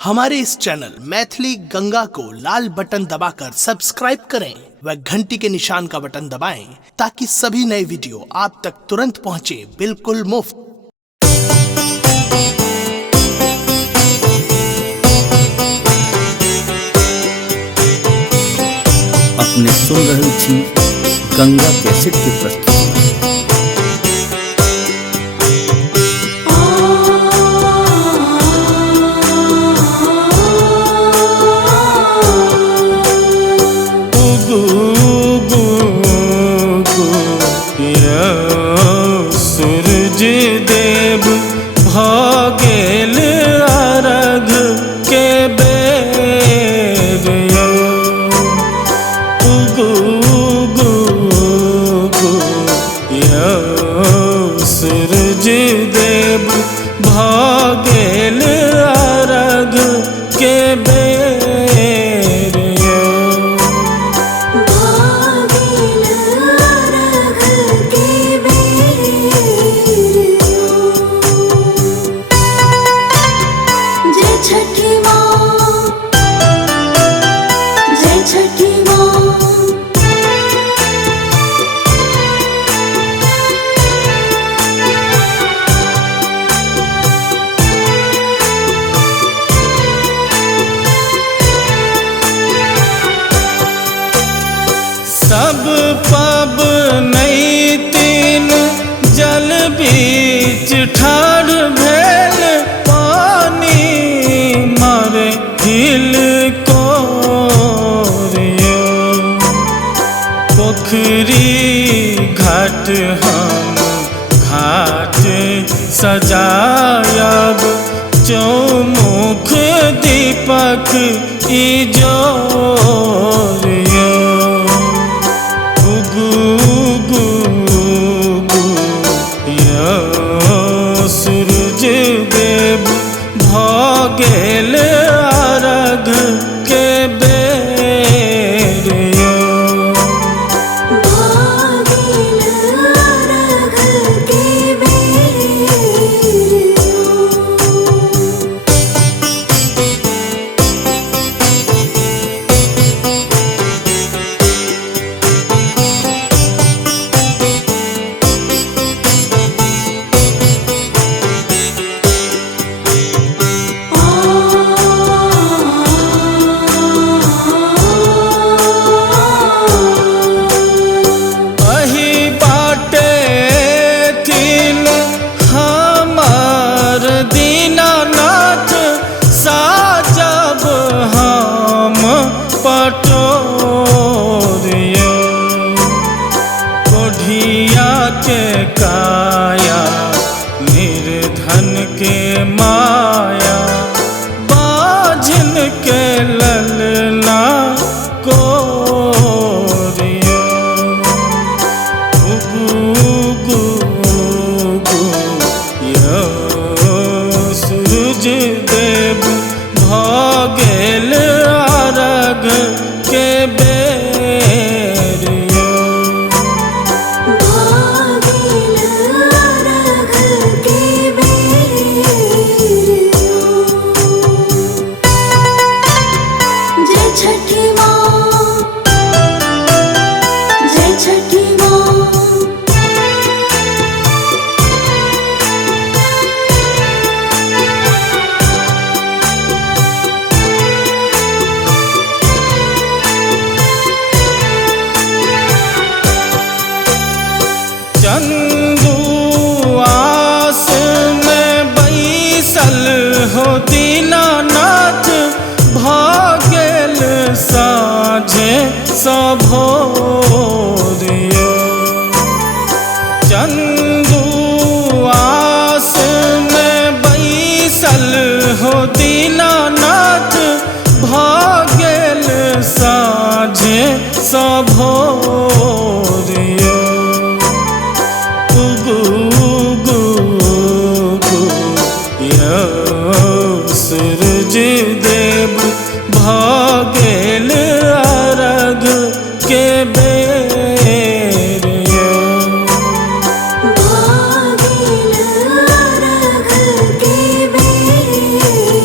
हमारे इस चैनल मैथिली गंगा को लाल बटन दबाकर सब्सक्राइब करें व घंटी के निशान का बटन दबाएं ताकि सभी नए वीडियो आप तक तुरंत पहुंचे बिल्कुल मुफ्त। अपने सुन रहल छी गंगा कैसेट के प्रस्तुति। सूरज देव भागेल अर्घ के बेर उगु सूरज देव भागेल अर्घ के बेर सब पब नई तीन जल बीच ठाढ़ भेल पानी मारे हिल कोरियो पोखरी घाट हम घाट सजायब चौमुख दीपक इजोरियो सूरज देव भागेल अर्घ के बेर पटोरियो कोढ़िया के काया निर्धन के माया बाझन के ललना कोरियो सूरज देव भागेल अर्घ के बेर जय छठी माँ, जय छठी माँ। चंदू आस में बैसल हो दीनानाथ भागेल साँझे सभोरियो चंदू आस में बैसल हो दीनानाथ भागेल साँझे सभोरियो सूरज देव भागेल अर्घ के बेर भागेल अर्घ के बेर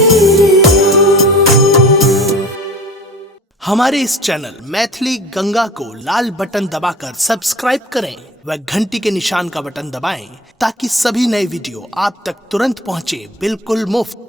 हमारे इस चैनल मैथिली गंगा को लाल बटन दबाकर सब्सक्राइब करें व घंटी के निशान का बटन दबाएं ताकि सभी नए वीडियो आप तक तुरंत पहुंचे बिल्कुल मुफ्त।